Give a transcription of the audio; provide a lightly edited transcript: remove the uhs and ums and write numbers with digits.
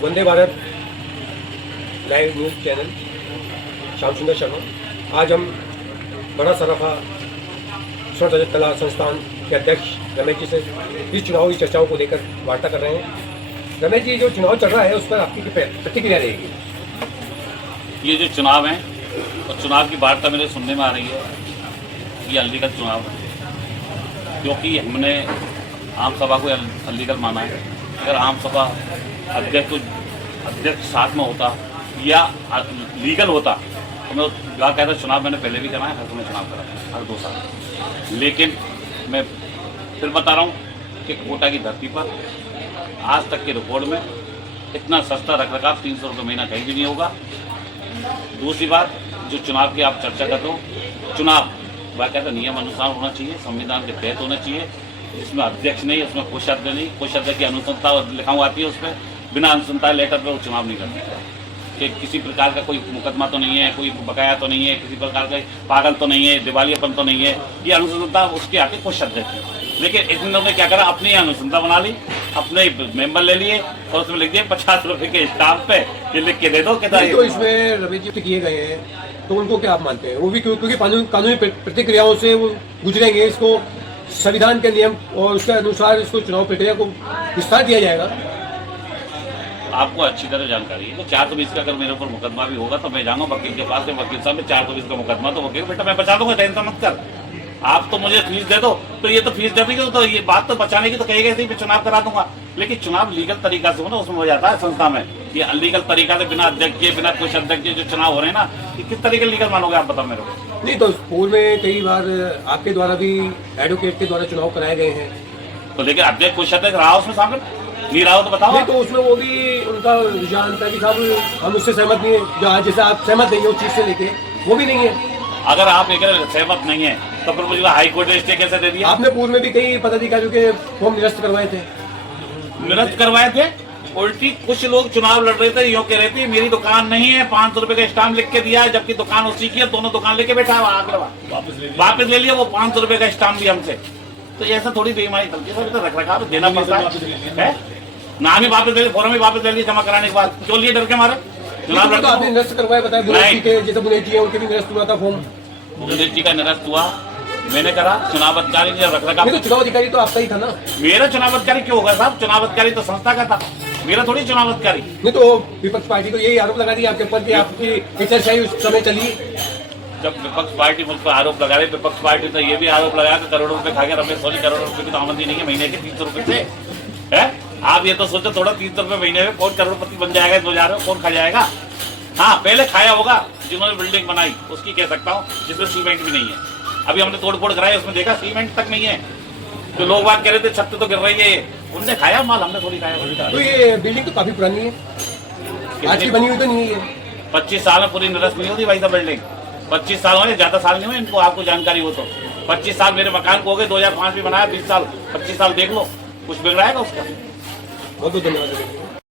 वंदे Bharat live news channel Shyam Sundar Sharma. आज हम बड़ा सराफा स्वर्ण रजत कला संस्थान के अध्यक्ष रमेश जी से इस चुनाव की चर्चाओं को लेकर वार्ता कर रहे हैं। रमेश जी, जो चुनाव चल रहा है उस पर आपकी प्रतिक्रिया रहेगी? ये जो चुनाव है और चुनाव की वार्ता मेरे सुनने में आ रही है, ये अनलीगल चुनाव है, क्योंकि हमने आम सभा को अनलीगल माना है। अगर आम सभा अध्यक्ष साथ में होता या लीगल होता तो मैं कहता चुनाव मैंने पहले भी कराया, हर समय चुनाव करा हर 2 साल। लेकिन मैं फिर बता रहा हूँ कि कोटा की धरती पर आज तक के रिकॉर्ड में इतना सस्ता रखरखाव 300 रुपये महीना कहीं भी नहीं होगा। दूसरी बात, जो चुनाव की आप चर्चा करते हो, चुनाव बाकायदा नियम अनुसार होना चाहिए, संविधान के तहत होना चाहिए, जिसमें अध्यक्ष नहीं, उसमें कोषाध्यक्ष नहीं, कोषाध्यक्ष की अनुशंसा लिखा हुआ आती है, उसमें बिना अनुशंसा लेटर पर वो चुनाव नहीं कर सकता। कि किसी प्रकार का कोई मुकदमा तो नहीं है, कोई बकाया तो नहीं है, किसी प्रकार का पागल तो नहीं है, दिवालियापन तो नहीं है, ये अनुशंसा उसके आती कोषाध्यक्ष की। लेकिन इन लोगों ने क्या करा, अपनी अनुशंसा बना ली, अपने मेंबर ले लिए और उसमें लिख दिए 50 रुपये के स्टाम्प पे ये लिख के दे दो। तो इसमें रमेश जी किए गए हैं तो उनको क्या आप मानते हैं? वो भी क्योंकि कानूनी प्रतिक्रियाओं से वो गुजरेंगे, इसको संविधान के नियम और उसके अनुसार इसको चुनाव प्रक्रिया को विस्तार दिया जाएगा। आपको अच्छी तरह जानकारी है। तो 420 का अगर मेरे ऊपर मुकदमा भी होगा तो मैं जाऊंगा वकील के पास, वकील साहब में 420 का मुकदमा तो वकील बेटा मैं बचा दूंगा, टेंशन मत कर, आप तो मुझे फीस दे दो। तो ये तो फीस देने की तो ये बात तो बचाने की तो कहेगा ही, मैं चुनाव करा दूंगा। लेकिन चुनाव लीगल तरीका से हो ना, उसमें हो जाता है संस्था में। ये अनलीगल तरीका से बिना अध्यक्ष के, बिना कुछ अध्यक्ष के जो चुनाव हो रहे हैं ना, ये किस तरीके लीगल मानोगे आप बताओ मेरे को? नहीं तो पूर्व में कई बार आपके द्वारा भी एडवोकेट के द्वारा चुनाव कराए गए हैं, तो लेकिन अध्यक्ष कुछ अध्यक्ष रहा उसमें शामिल नहीं रहा हो तो बताओ। तो उसमें वो भी उनका रुझान था कि साहब हम उससे सहमत नहीं है, जो आज जैसे आप सहमत नहीं है उस चीज से लेके वो भी नहीं है। अगर आप एक सहमत नहीं है तो फिर मुझे हाई कोर्ट ने स्टे कैसे दे दिया? आपने पूर्व में भी कई पदाधिकारियों के फॉर्म निरस्त करवाए थे। निरस्त करवाए थे? उल्टी कुछ लोग चुनाव लड़ रहे थे, यो कह रहे थे मेरी दुकान नहीं है, 500 रुपए का स्टाम्प लिख के दिया है, जबकि दुकान उसी की है, दोनों दुकान लेके बैठा हुआ, वापस ले लिया वो 500 रुपए का स्टाम्प भी हमसे। तो ऐसा थोड़ी बेईमानी चलती है, तो रख रखा देना पड़ता है। नाम ही वापस ले लिया, फॉर्म ही वापस ले लिया जमा कराने के बाद, क्यों लिए डर के मारे? चुनाव लड़ आपने निरस्त करवाए, बताया जैसे बुलेट जी उनके भी निरस्त हुआ था फॉर्म। बुलेट जी का निरस्त हुआ, मैंने करा। चुनाव अधिकारी ने रख रखा, तो चुनाव अधिकारी तो आपका ही था ना? मेरा चुनाव अधिकारी क्यों होगा साहब? चुनाव अधिकारी तो संस्था का था, मेरा थोड़ी चुनाव अधिकारी। नहीं तो विपक्ष पार्टी को यही आरोप लगा दिया आपके ऊपर कि आपकी चर्चाई उस समय चली। जब विपक्ष पार्टी मुझ पर आरोप लगा रही, विपक्ष पार्टी तो ये भी आरोप लगाया कि करोड़ों रुपए खा गया रमेश सोनी, करोड़ों रुपए की तो आमदनी नहीं है महीने के 300 रुपए से है। आप ये तो सोचो थोड़ा 300 रुपए महीने में कौन करोड़पति बन जाएगा 2000 में, कौन खा जाएगा? हाँ, पहले खाया होगा जिन्होंने बिल्डिंग बनाई, उसकी कह सकता हूँ, जिसमें सीमेंट भी नहीं है। अभी हमने तोड़फोड़ कराई, उसमें देखा सीमेंट तक नहीं है। तो लोग बात कह रहे थे छत तो गिर रही है, उनने खाया माल, हमने थोड़ी खाया। तो ये बिल्डिंग तो काफी पुरानी है, आज की बनी हुई तो नहीं है। 25 साल में पूरी निरस्त नहीं होती भाई साहब बिल्डिंग। 25 साल होने, ज्यादा साल नहीं हुए इनको, आपको जानकारी हो तो। 25 साल मेरे मकान को हो गए, 2005 में बनाया, 20 साल 25 साल देख लो, कुछ बिगड़ा है उसका। बहुत बहुत धन्यवाद।